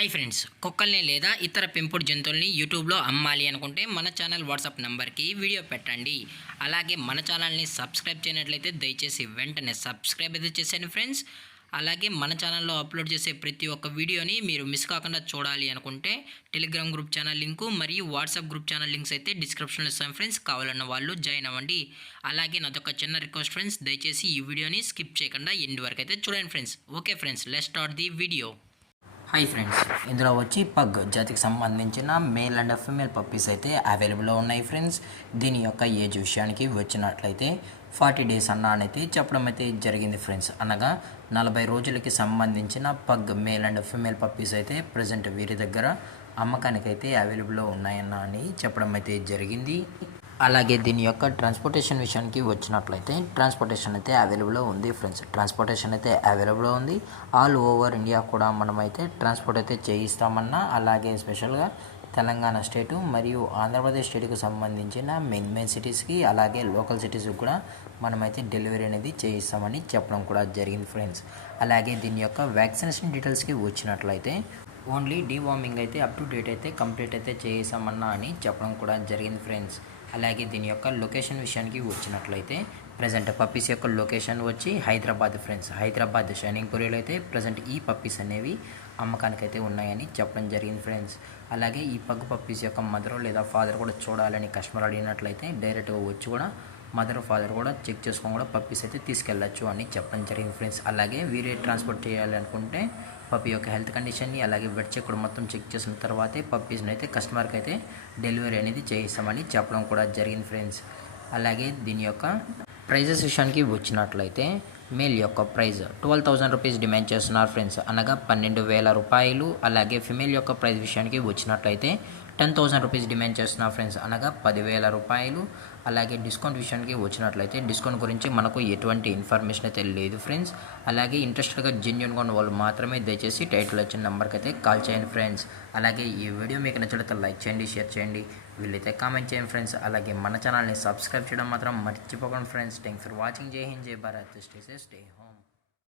Hi friends, కుక్కల్ని లేదా ఇతర పెంపుడు జంతువుల్ని యూట్యూబ్లో అమ్మాలి అనుకుంటే మన ఛానల్ వాట్సాప్ నెంబర్కి వీడియో పెట్టండి. అలాగే మన ఛానల్ని సబ్స్క్రైబ్ చేయనట్లయితే దయచేసి వెంటనే సబ్స్క్రైబ్ అయితే చేసేయండి ఫ్రెండ్స్. అలాగే మన ఛానల్లో అప్లోడ్ చేసే ప్రతి ఒక్క వీడియోని మీరు మిస్ కాకుండా చూడాలి అనుకుంటే టెలిగ్రామ్ గ్రూప్ ఛానల్ లింకు మరియు వాట్సాప్ గ్రూప్ ఛానల్ లింక్స్ అయితే డిస్క్రిప్షన్లో ఇస్తాను ఫ్రెండ్స్. కావాలన్న వాళ్ళు జాయిన్ అవ్వండి. అలాగే నాదొక చిన్న రిక్వెస్ట్ ఫ్రెండ్స్, దయచేసి ఈ వీడియోని స్కిప్ చేయకుండా ఎండ్ వరకు అయితే చూడండి friends. Okay friends, let's start the video. Hi friends, ఇందులో వచ్చి పగ్ జాతికి సంబంధించిన మేల్ అండ్ ఫీమేల్ పప్పీస్ అయితే అవైలబుల్లో ఉన్నాయి ఫ్రెండ్స్. దీని యొక్క ఏజ్ విషయానికి వచ్చినట్లయితే 40 డేస్ అయితే చెప్పడం అయితే జరిగింది ఫ్రెండ్స్. అనగా 40 రోజులకి సంబంధించిన pug male and female puppies అయితే ప్రజెంట్ వీరి దగ్గర అమ్మకానికైతే అవైలబుల్లో ఉన్నాయని చెప్పడం అయితే జరిగింది. అలాగే దీని యొక్క ట్రాన్స్పోర్టేషన్ విషయానికి వచ్చినట్లయితే ట్రాన్స్పోర్టేషన్ అయితే అవైలబుల్లో ఉంది ఫ్రెండ్స్. ట్రాన్స్పోర్టేషన్ అయితే అవైలబుల్లో ఉంది. ఆల్ ఓవర్ ఇండియా కూడా మనమైతే ట్రాన్స్పోర్ట్ అయితే చేయిస్తామన్నా, అలాగే స్పెషల్గా తెలంగాణ స్టేటు మరియు ఆంధ్రప్రదేశ్ స్టేట్కి సంబంధించిన మెయిన్ సిటీస్కి అలాగే లోకల్ సిటీస్కి కూడా మనమైతే డెలివరీ అనేది చేయిస్తామని చెప్పడం కూడా జరిగింది ఫ్రెండ్స్. అలాగే దీని యొక్క వ్యాక్సినేషన్ డీటెయిల్స్కి వచ్చినట్లయితే ఓన్లీ డీవార్మింగ్ అయితే అప్ టు డేట్ అయితే కంప్లీట్ అయితే చేసామన్నా అని చెప్పడం కూడా జరిగింది ఫ్రెండ్స్. అలాగే దీని యొక్క లొకేషన్ విషయానికి వచ్చినట్లయితే ప్రజెంట్ పప్పీస్ యొక్క లొకేషన్ వచ్చి హైదరాబాద్ ఫ్రెండ్స్. హైదరాబాద్ షైనింగ్ పూరిలో అయితే ప్రజెంట్ ఈ పప్పీస్ అనేవి అమ్మకానికి అయితే ఉన్నాయని చెప్పడం జరిగింది ఫ్రెండ్స్. అలాగే ఈ పగ్గు పప్పీస్ యొక్క మదర్ లేదా ఫాదర్ కూడా చూడాలని కస్టమర్ అడిగినట్లయితే డైరెక్ట్గా వచ్చి కూడా మదర్ ఫాదర్ కూడా చెక్ చేసుకొని కూడా పప్పీస్ అయితే తీసుకెళ్ళచ్చు అని చెప్పడం జరిగింది ఫ్రెండ్స్. అలాగే వీరే ట్రాన్స్పోర్ట్ చేయాలనుకుంటే పప్పీ యొక్క హెల్త్ కండిషన్ని అలాగే వెట్ చెక్ కూడా మొత్తం చెక్ చేసిన తర్వాతే పప్పీస్ని అయితే కస్టమర్కి అయితే డెలివరీ అనేది చేయిస్తామని చెప్పడం కూడా జరిగింది ఫ్రెండ్స్. అలాగే దీని యొక్క ప్రైజెస్ విషయానికి వచ్చినట్లయితే మేల్ యొక్క ప్రైజ్ 12,000 రూపీస్ డిమాండ్ చేస్తున్నారు ఫ్రెండ్స్, అనగా 12,000 రూపాయలు. అలాగే ఫిమేల్ యొక్క ప్రైజ్ విషయానికి వచ్చినట్లయితే 10,000 రూపీస్ డిమాండ్ చేస్తున్నారు ఫ్రెండ్స్, అనగా 10,000 రూపాయలు. అలాగే డిస్కౌంట్ విషయానికి వచ్చినట్లయితే డిస్కౌంట్ గురించి మనకు ఎటువంటి ఇన్ఫర్మేషన్ అయితే లేదు ఫ్రెండ్స్. అలాగే ఇంట్రెస్టెడ్గా జెన్యూన్గా ఉన్న వాళ్ళు మాత్రమే దయచేసి టైటిల్ వచ్చిన నెంబర్కి అయితే కాల్ చేయండి ఫ్రెండ్స్. అలాగే ఈ వీడియో మీకు నచ్చినట్లయితే లైక్ చేయండి, షేర్ చేయండి, వీళ్ళైతే కామెంట్ చేయండి ఫ్రెండ్స్. అలాగే మన ఛానల్ని సబ్స్క్రైబ్ చేయడం మాత్రం మర్చిపోకండి ఫ్రెండ్స్. Thanks for watching. జై హింద్, జై Bharat, stay safe, stay home.